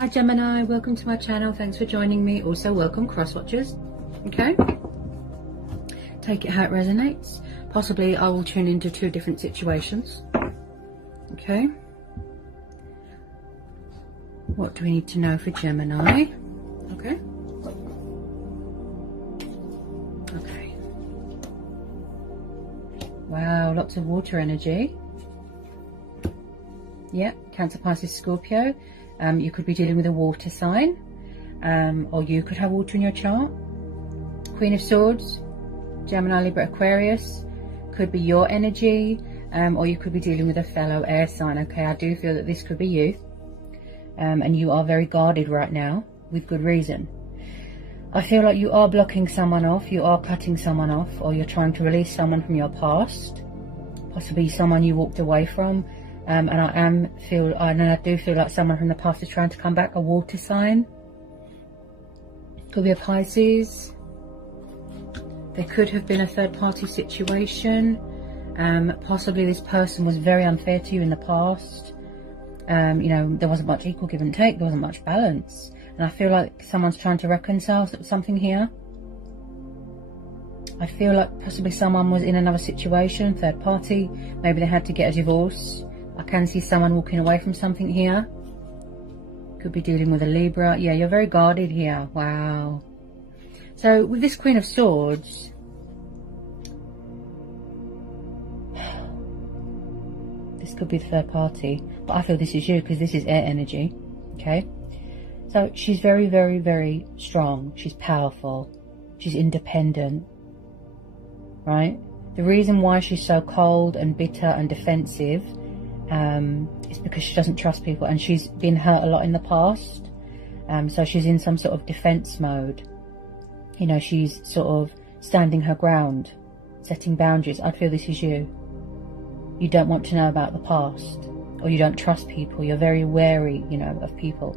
Hi Gemini, welcome to my channel. Thanks for joining me. Also welcome cross watchers. Okay, take it how it resonates. Possibly I will tune into 2 different situations. Okay, what do we need to know for Gemini? Okay, okay, wow, lots of water energy. Yeah, Cancer, Pisces, Scorpio. You could be dealing with a water sign, or you could have water in your chart. Queen of Swords, Gemini, Libra, Aquarius, could be your energy, or you could be dealing with a fellow air sign. Okay, I do feel that this could be you, and you are very guarded right now with good reason. I feel like you are blocking someone off, you are cutting someone off, or you're trying to release someone from your past, possibly someone you walked away from. And I do feel like someone from the past is trying to come back. A water sign, could be a Pisces. There could have been a third-party situation. Possibly this person was very unfair to you in the past. You know, there wasn't much equal give and take. There wasn't much balance, and I feel like someone's trying to reconcile something here. I feel like possibly someone was in another situation, third party. Maybe they had to get a divorce. I can see someone walking away from something here. Could be dealing with a Libra. Yeah, you're very guarded here. Wow. So with this Queen of Swords, this could be the third party, but I feel this is you because this is air energy. Okay. So she's very, very, very strong. She's powerful. She's independent. Right? The reason why she's so cold and bitter and defensive it's because she doesn't trust people, and she's been hurt a lot in the past. So she's in some sort of defense mode. You know, she's sort of standing her ground, setting boundaries. I feel this is you. You don't want to know about the past, or you don't trust people. You're very wary, you know, of people.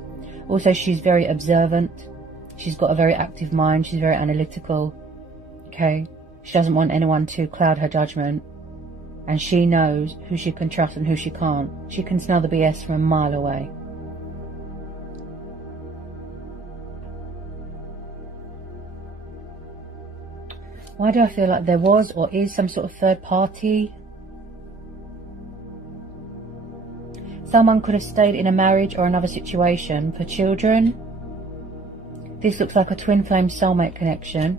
Also, she's very observant. She's got a very active mind. She's very analytical. Okay. She doesn't want anyone to cloud her judgment. And she knows who she can trust and who she can't. She can smell the BS from a mile away. Why do I feel like there was or is some sort of third party? Someone could have stayed in a marriage or another situation for children. This looks like a twin flame soulmate connection.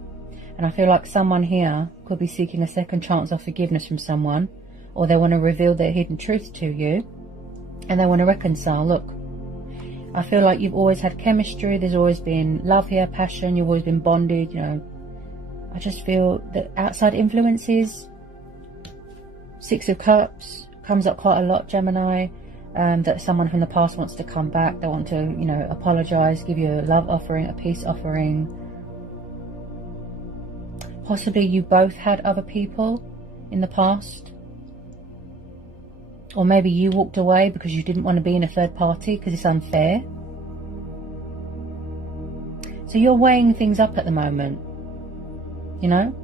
And I feel like someone here could be seeking a second chance of forgiveness from someone, or they want to reveal their hidden truth to you, and they want to reconcile. Look, I feel like you've always had chemistry. There's always been love here, passion. You've always been bonded, you know. I just feel that outside influences, 6 of Cups comes up quite a lot, Gemini. That someone from the past wants to come back. They want to, you know, apologize, give you a love offering, a peace offering. Possibly you both had other people in the past. Or maybe you walked away because you didn't want to be in a third party because it's unfair. So you're weighing things up at the moment. You know?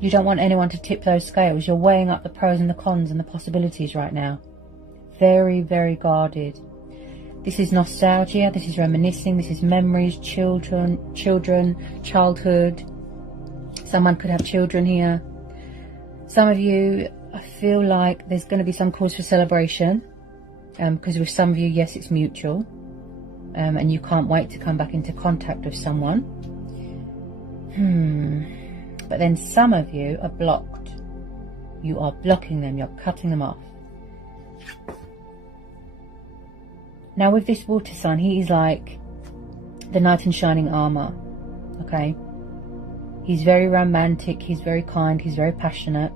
You don't want anyone to tip those scales. You're weighing up the pros and the cons and the possibilities right now. Very, very guarded. This is nostalgia, this is reminiscing, this is memories, children, childhood. Someone could have children here. Some of you, I feel like there's going to be some cause for celebration. Because with some of you, yes, it's mutual. And you can't wait to come back into contact with someone. But then some of you are blocked. You are blocking them, you're cutting them off. Now with this water sign, he is like the knight in shining armor, okay? He's very romantic, he's very kind, he's very passionate,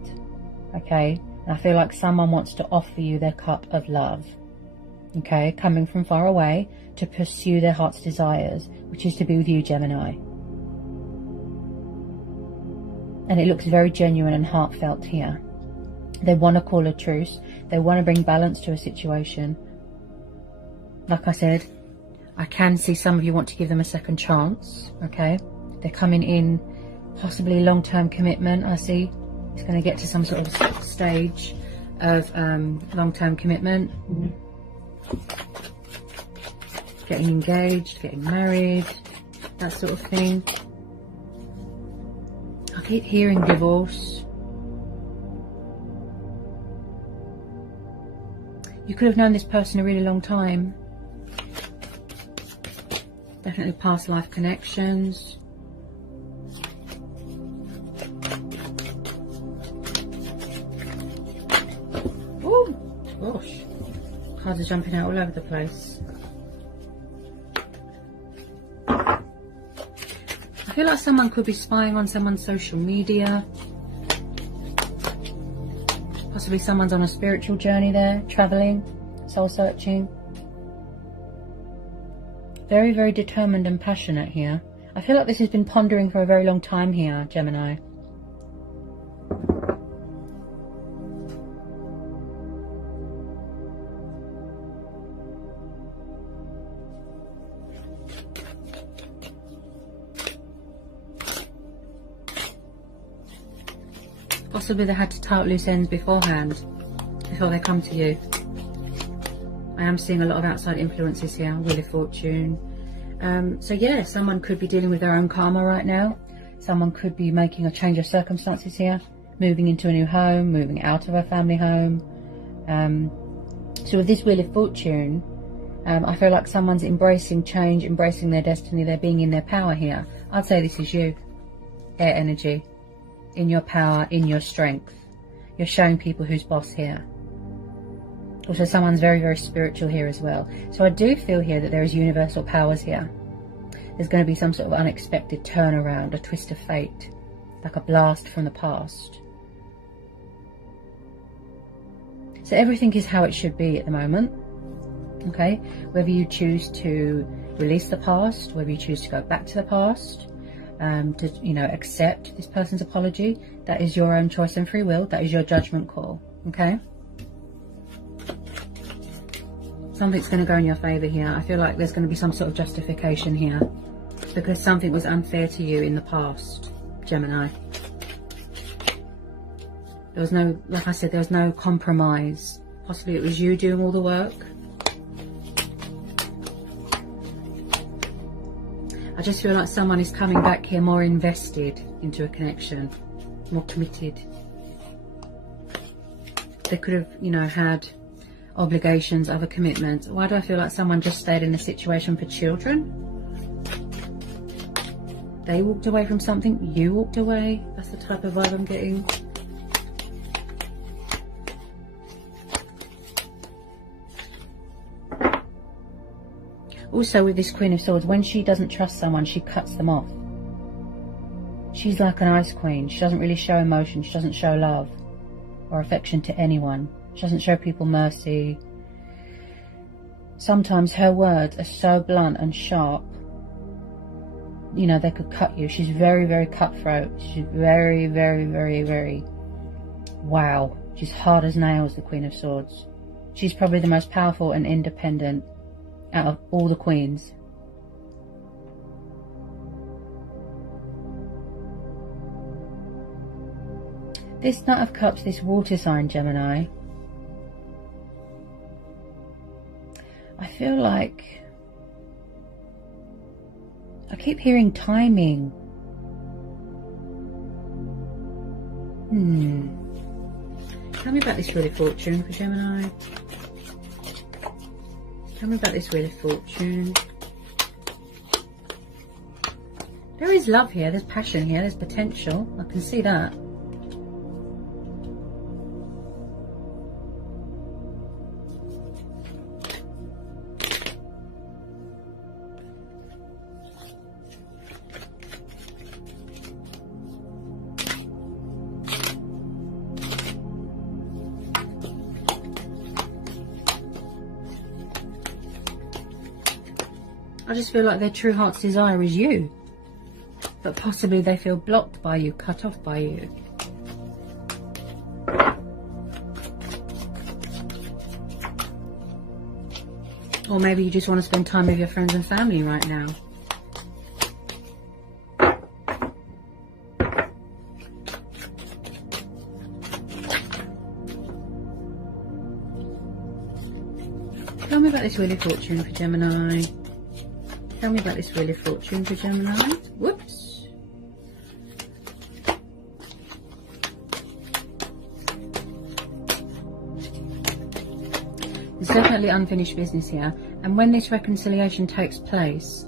okay? And I feel like someone wants to offer you their cup of love, okay? Coming from far away to pursue their heart's desires, which is to be with you, Gemini. And it looks very genuine and heartfelt here. They want to call a truce, they want to bring balance to a situation. Like I said, I can see some of you want to give them a second chance, okay? They're coming in, possibly long-term commitment, I see. It's going to get to some sort of stage of long-term commitment. getting engaged, getting married, that sort of thing. I keep hearing divorce. You could have known this person a really long time. Definitely past life connections. Oh gosh, cards are jumping out all over the place. I feel like someone could be spying on someone's social media. Possibly someone's on a spiritual journey there, traveling, soul searching. Very, very determined and passionate here. I feel like this has been pondering for a very long time here, Gemini. Possibly they had to tie up loose ends beforehand, before they come to you. I am seeing a lot of outside influences here, Wheel of Fortune. So yeah, someone could be dealing with their own karma right now. Someone could be making a change of circumstances here, moving into a new home, moving out of a family home. So with this Wheel of Fortune, I feel like someone's embracing change, embracing their destiny, they're being in their power here. I'd say this is you, air energy, in your power, in your strength. You're showing people who's boss here. Also, someone's very, very spiritual here as well. So I do feel here that there is universal powers here. There's going to be some sort of unexpected turnaround, a twist of fate, like a blast from the past. So everything is how it should be at the moment. Okay? Whether you choose to release the past, whether you choose to go back to the past, to, you know, accept this person's apology, that is your own choice and free will. That is your judgment call. Okay? Something's going to go in your favour here. I feel like there's going to be some sort of justification here because something was unfair to you in the past, Gemini. There was no, like I said, there was no compromise. Possibly it was you doing all the work. I just feel like someone is coming back here more invested into a connection, more committed. They could have, you know, had obligations, other commitments. Why do I feel like someone just stayed in a situation for children? They walked away from something, you walked away. That's the type of vibe I'm getting. Also with this Queen of Swords, when she doesn't trust someone, she cuts them off. She's like an ice queen. She doesn't really show emotion. She doesn't show love or affection to anyone. She doesn't show people mercy. Sometimes her words are so blunt and sharp, you know, they could cut you. She's very, very cutthroat. She's very, very, very, very, wow. She's hard as nails, the Queen of Swords. She's probably the most powerful and independent out of all the queens. This Knight of Cups, this water sign, Gemini, I feel like I keep hearing timing. Tell me about this Wheel of Fortune for Gemini. Tell me about this Wheel of Fortune. There is love here, there's passion here, there's potential. I can see that. I just feel like their true heart's desire is you, but possibly they feel blocked by you, cut off by you. Or maybe you just want to spend time with your friends and family right now. Tell me about this Wheel of Fortune for Gemini. Tell me about this Wheel of Fortune for Gemini. Whoops. There's definitely unfinished business here. And when this reconciliation takes place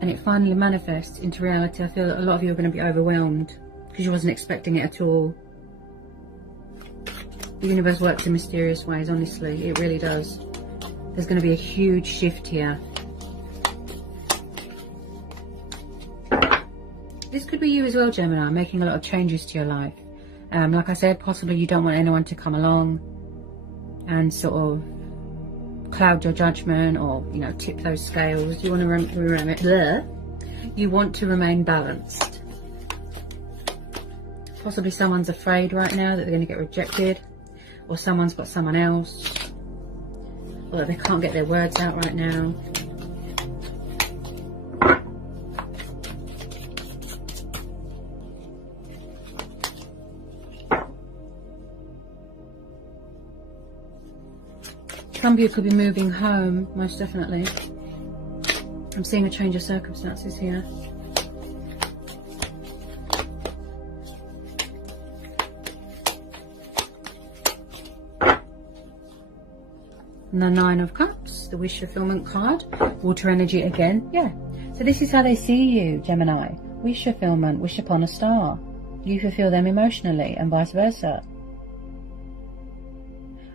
and it finally manifests into reality, I feel that a lot of you are going to be overwhelmed because you wasn't expecting it at all. The universe works in mysterious ways, honestly. It really does. There's going to be a huge shift here. This could be you as well, Gemini, making a lot of changes to your life. Like I said, possibly you don't want anyone to come along and sort of cloud your judgment or, you know, tip those scales. You want to you want to remain balanced. Possibly someone's afraid right now that they're going to get rejected, or someone's got someone else, or that they can't get their words out right now. Some of you could be moving home, most definitely. I'm seeing a change of circumstances here. And the Nine of Cups, the wish fulfillment card, water energy again. Yeah. So this is how they see you, Gemini. Wish fulfillment, wish upon a star. You fulfill them emotionally and vice versa.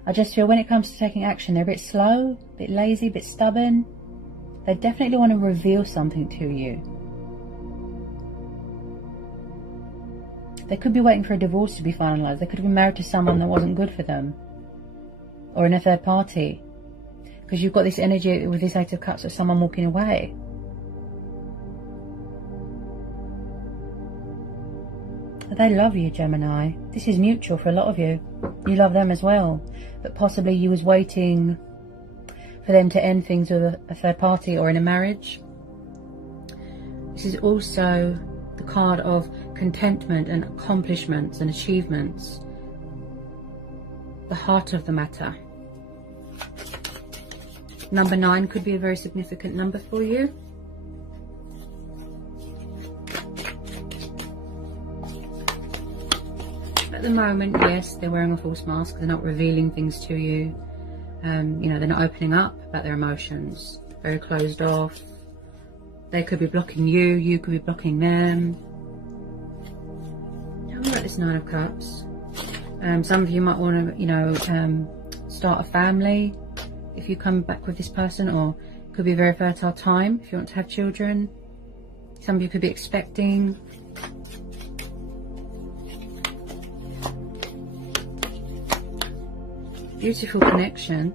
I just feel when it comes to taking action, they're a bit slow, a bit lazy, a bit stubborn. They definitely want to reveal something to you. They could be waiting for a divorce to be finalised. They could have been married to someone that wasn't good for them. Or in a third party. Because you've got this energy with this Eight of Cups of someone walking away. But they love you, Gemini. This is mutual for a lot of you. You love them as well. But possibly you was waiting for them to end things with a third party or in a marriage. This is also the card of contentment and accomplishments and achievements. The heart of the matter. Number 9 could be a very significant number for you. At the moment, yes, they're wearing a false mask. They're not revealing things to you. You know, they're not opening up about their emotions. Very closed off. They could be blocking you. You could be blocking them. Tell me about this Nine of Cups. Some of you might want to, you know, start a family if you come back with this person, or it could be a very fertile time if you want to have children. Some of you could be expecting. Beautiful connection.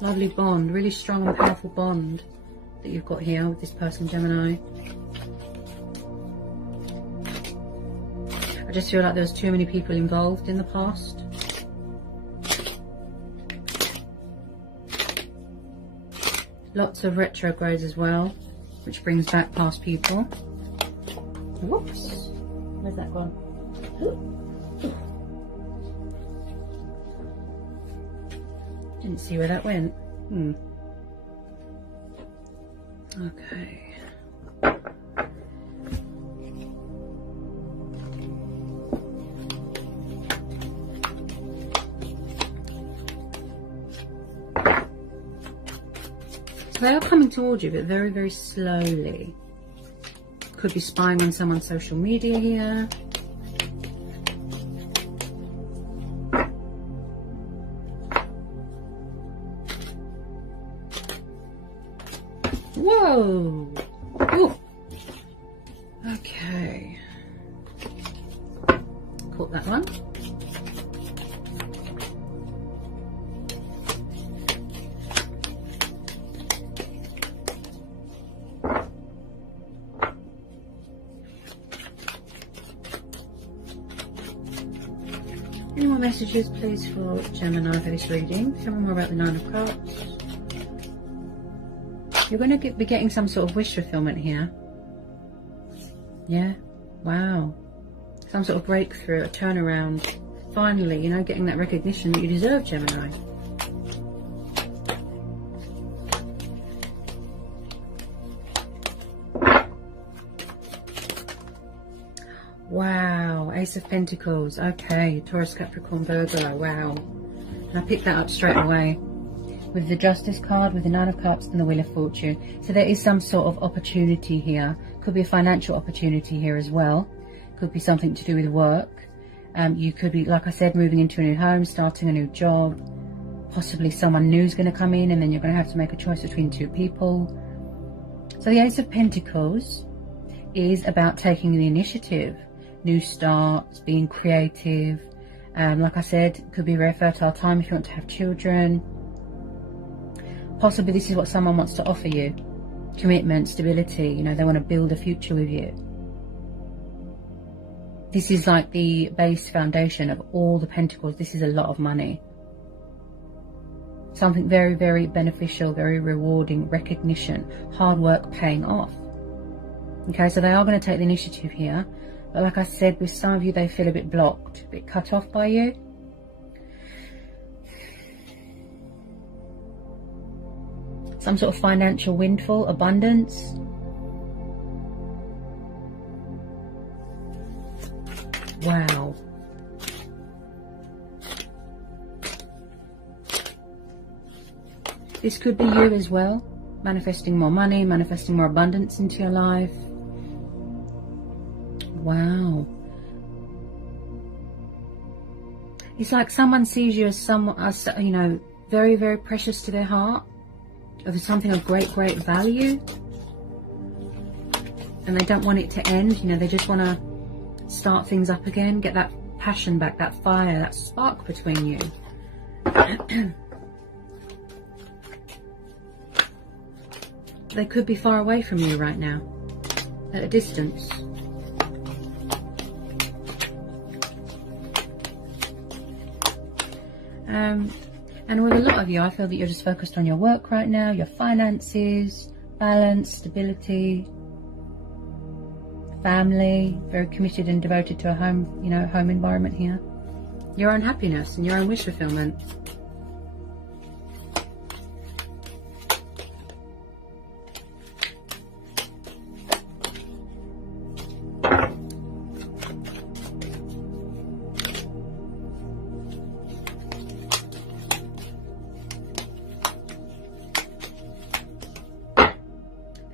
Lovely bond, really strong and powerful bond that you've got here with this person, Gemini. I just feel like there was too many people involved in the past. Lots of retrogrades as well, which brings back past people. Whoops, where's that gone? Didn't see where that went. Okay. So they are coming towards you, but very, very slowly. Could be spying on someone's social media here. Whoa! Ooh. Okay. Caught that one. Any more messages, please, for Gemini for this reading? Tell me more about the Nine of Cups. You're going to be getting some sort of wish fulfillment here. Yeah. Wow. Some sort of breakthrough, a turnaround. Finally, you know, getting that recognition that you deserve, Gemini. Wow, Ace of Pentacles. Okay, Taurus, Capricorn, Virgo. Wow. And I picked that up straight away. With the Justice card, with the Nine of Cups and the Wheel of Fortune. So there is some sort of opportunity here. Could be a financial opportunity here as well. Could be something to do with work. You could be, like I said, moving into a new home, starting a new job. Possibly someone new is going to come in, and then you're going to have to make a choice between two people. So the Ace of Pentacles is about taking the initiative. New starts, being creative. Like I said, it could be a very fertile time if you want to have children. Possibly this is what someone wants to offer you. Commitment, stability, you know, they want to build a future with you. This is like the base foundation of all the pentacles. This is a lot of money. Something very, very beneficial, very rewarding, recognition, hard work paying off. Okay, so they are going to take the initiative here. But like I said, with some of you, they feel a bit blocked, a bit cut off by you. Some sort of financial windfall, abundance. Wow. This could be you as well. Manifesting more money, manifesting more abundance into your life. Wow. It's like someone sees you as someone, as, you know, very, very precious to their heart. Or something of great, great value. And they don't want it to end. You know, they just want to start things up again. Get that passion back, that fire, that spark between you. They could be far away from you right now. At a distance. And with a lot of you, I feel that you're just focused on your work right now, your finances, balance, stability, family, very committed and devoted to a home, you know, home environment here. Your own happiness and your own wish fulfillment.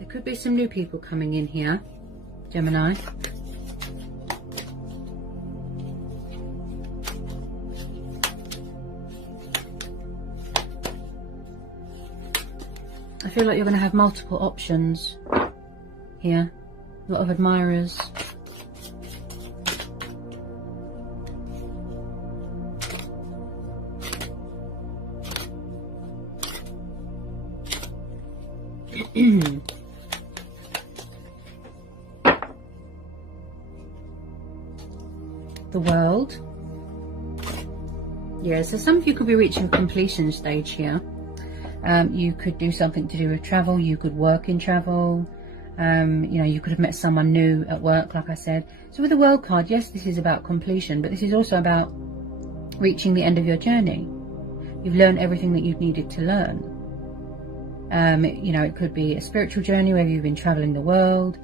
Could be some new people coming in here, Gemini. I feel like you're going to have multiple options here. A lot of admirers. The World. Yeah, so some of you could be reaching a completion stage here. You could do something to do with travel. You could work in travel. You know, you could have met someone new at work, like I said. So with the World card, yes, this is about completion, but this is also about reaching the end of your journey. You've learned everything that you've needed to learn. You know, it could be a spiritual journey where you've been traveling the world,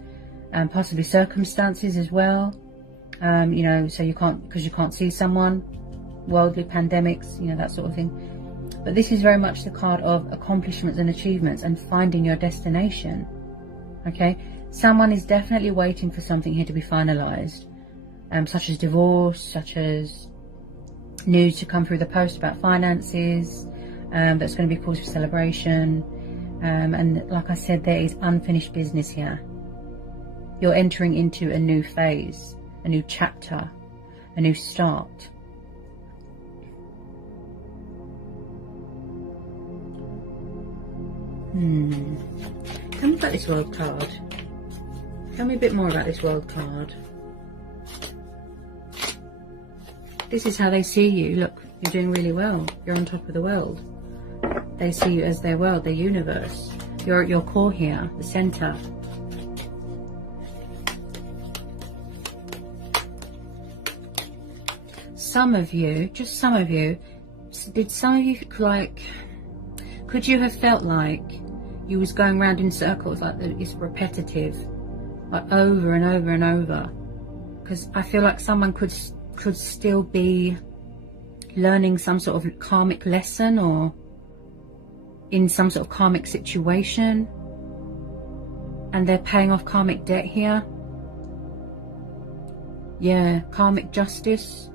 and possibly circumstances as well. You know, so you can't, because you can't see someone, worldly pandemics, you know, that sort of thing. But this is very much the card of accomplishments and achievements and finding your destination. Okay, someone is definitely waiting for something here to be finalized, such as divorce, such as news to come through the post about finances, that's going to be cause for celebration. And like I said, there is unfinished business here. You're entering into a new phase, a new chapter, a new start. Tell me about this World card. Tell me a bit more about this World card. This is how they see you. Look, you're doing really well. You're on top of the world. They see you as their world, their universe. You're at your core here, the center. Some of you, just some of you, did some of you, like, could you have felt like you was going round in circles, like it's repetitive, like over and over and over? because I feel like someone could still be learning some sort of karmic lesson or in some sort of karmic situation, and they're paying off karmic debt here. Yeah, karmic justice.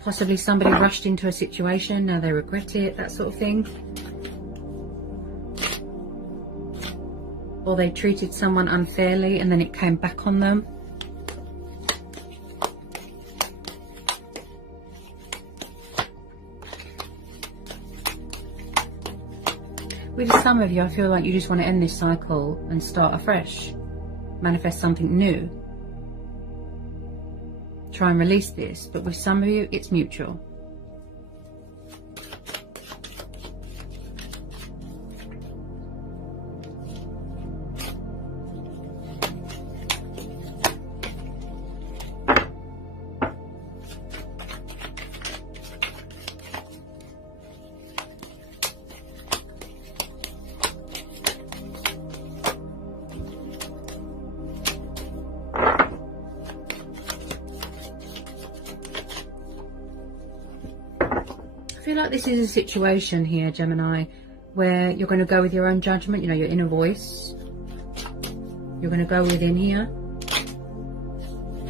Possibly somebody rushed into a situation, now they regret it, that sort of thing. Or they treated someone unfairly and then it came back on them. With some of you, I feel like you just want to end this cycle and start afresh. Manifest something new. Try and release this. But with some of you, it's mutual. I feel like this is a situation here, Gemini, where you're going to go with your own judgment, you know, your inner voice. You're going to go within here.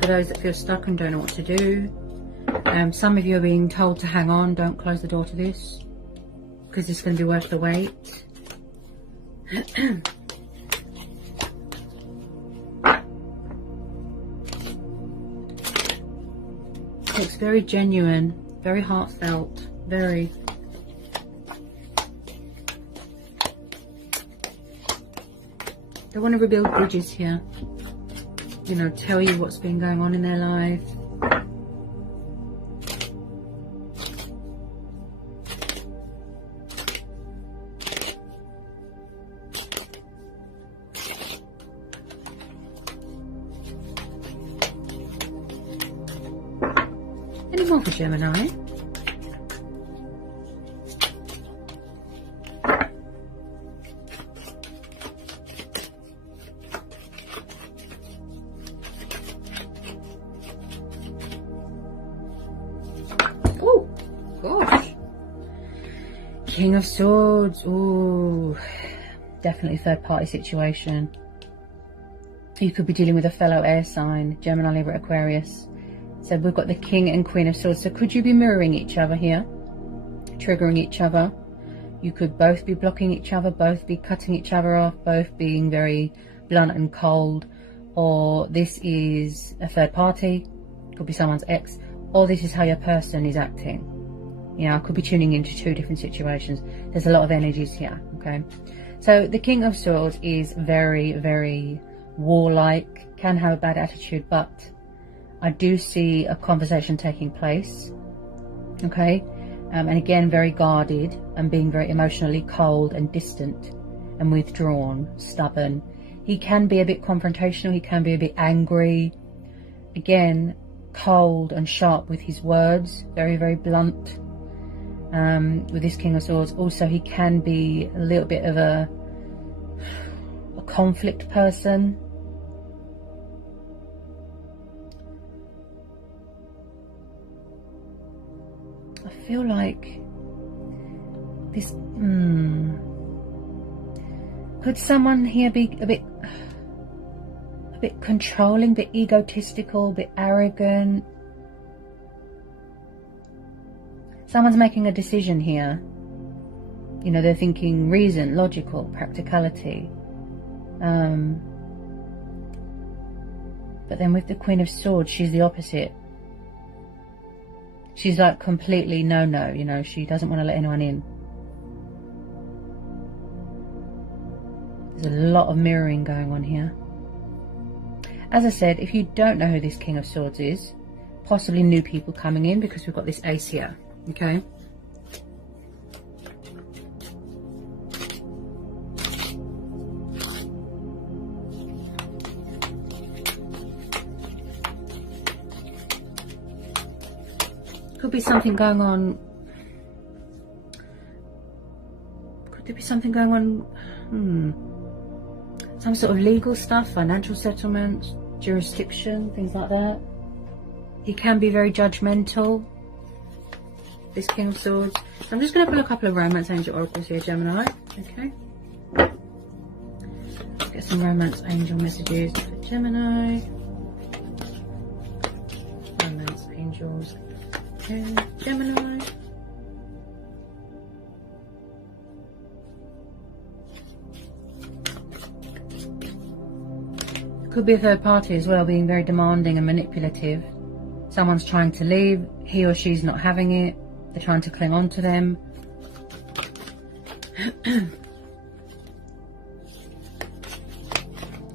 For those that feel stuck and don't know what to do. Some of you are being told to hang on, don't close the door to this, because it's going to be worth the wait. It's very genuine, very heartfelt. Very. They want to rebuild bridges here. You know, tell you what's been going on in their life. Any more for Gemini? King of Swords. Ooh, definitely third party situation. You could be dealing with a fellow air sign, Gemini, Libra, Aquarius. So we've got the King and Queen of Swords. So could you be mirroring each other here? Triggering each other? You could both be blocking each other, both be cutting each other off, both being very blunt and cold. Or this is a third party, could be someone's ex, or this is how your person is acting. You know, I could be tuning into two different situations. There's a lot of energies here, okay? So the King of Swords is very, very warlike, can have a bad attitude, but I do see a conversation taking place, okay? And again, very guarded and being very emotionally cold and distant and withdrawn, stubborn. He can be a bit confrontational, he can be a bit angry. Again, cold and sharp with his words, very, very blunt. With this King of Swords, also he can be a little bit of a conflict person. I feel like this could someone here be a bit controlling, a bit egotistical, a bit arrogant. Someone's making a decision here. You know, they're thinking reason, logical, practicality. But then with the Queen of Swords, she's the opposite. She's like completely no, you know, she doesn't want to let anyone in. There's a lot of mirroring going on here. As I said, if you don't know who this King of Swords is, possibly new people coming in, because we've got this ace here. Okay. Could be something going on. Could there be something going on? some sort of legal stuff, financial settlement, jurisdiction, things like that. He can be very judgmental, this King of Swords. So I'm just going to pull a couple of romance angel oracles here, Gemini. Okay. Let's get some romance angel messages for Gemini. Romance angels for Gemini. Could be a third party as well, being very demanding and manipulative. Someone's trying to leave, he or she's not having it, they're trying to cling on to them.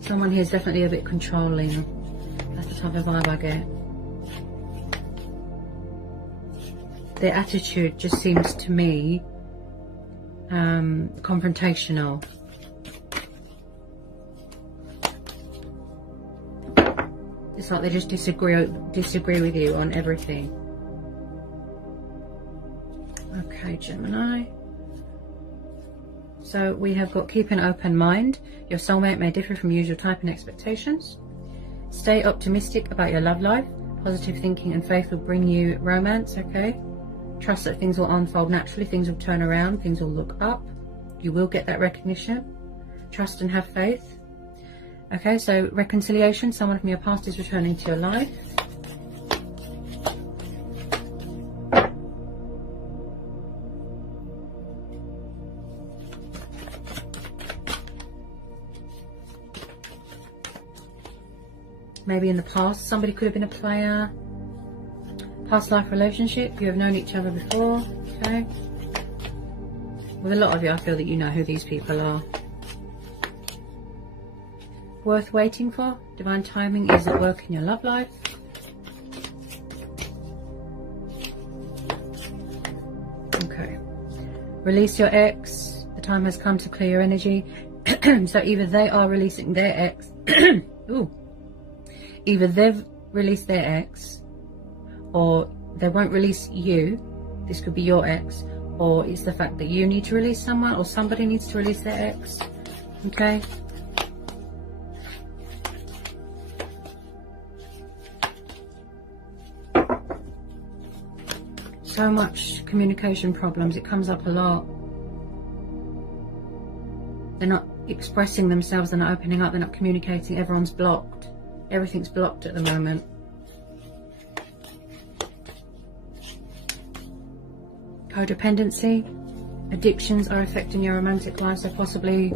Someone here is definitely a bit controlling. That's the type of vibe I get. Their attitude just seems to me confrontational. It's like they just disagree with you on everything. Okay, Gemini. So we have got keep an open mind. Your soulmate may differ from usual type and expectations. Stay optimistic about your love life. Positive thinking and faith will bring you romance, okay? Trust that things will unfold naturally. Things will turn around. Things will look up. You will get that recognition. Trust and have faith. Okay, so reconciliation, someone from your past is returning to your life. Maybe in the past, somebody could have been a player. Past life relationship, you have known each other before, okay? With a lot of you, I feel that you know who these people are. Worth waiting for. Divine timing is at work in your love life. Okay. Release your ex. The time has come to clear your energy. So either they are releasing their ex. Ooh. Either they've released their ex, or they won't release you. This could be your ex, or it's the fact that you need to release someone, or somebody needs to release their ex. Okay. So much communication problems, it comes up a lot. They're not expressing themselves, they're not opening up, they're not communicating, everyone's blocked. Everything's blocked at the moment. Codependency, addictions are affecting your romantic life, so possibly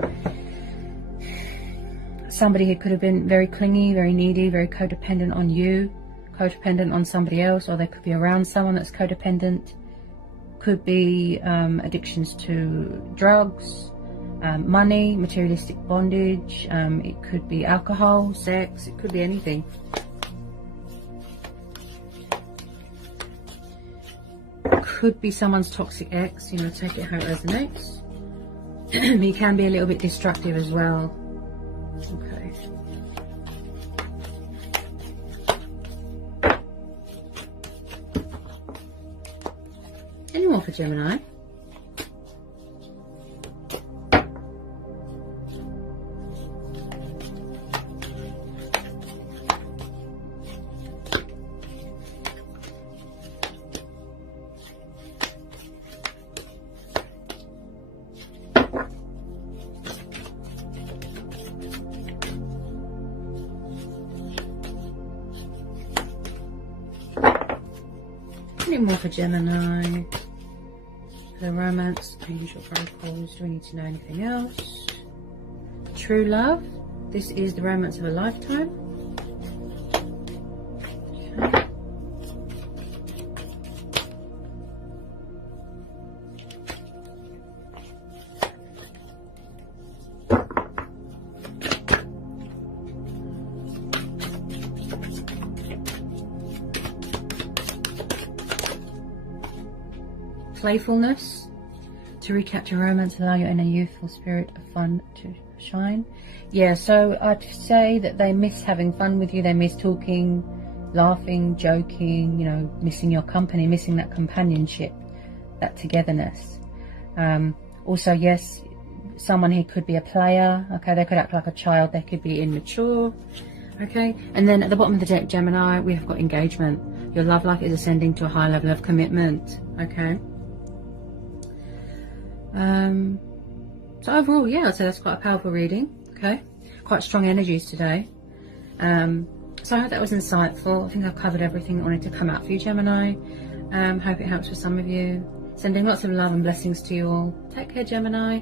somebody who could have been very clingy, very needy, very codependent on you. Codependent on somebody else, or they could be around someone that's codependent. Could be addictions to drugs, money, materialistic bondage. It could be alcohol, sex, it could be anything. Could be someone's toxic ex, you know, take it how it resonates. He can be a little bit destructive as well. Okay. Any more for Gemini? Any more for Gemini? The romance, unusual protocols. Do we need to know anything else? True love. This is the romance of a lifetime. Okay. Playfulness, to recapture romance, allow your inner youthful spirit of fun to shine. Yeah, so I'd say that they miss having fun with you, they miss talking, laughing, joking, you know, missing your company, missing that companionship, that togetherness. Also, yes, someone who could be a player. Okay, they could act like a child, they could be immature. Okay, and then at the bottom of the deck, Gemini, we've got engagement. Your love life is ascending to a high level of commitment. Okay. So overall, yeah, so that's quite a powerful reading. Okay, quite strong energies today. So I hope that was insightful. I think I've covered everything that wanted to come out for you, Gemini. Hope it helps for some of you. Sending lots of love and blessings to you all. Take care, Gemini.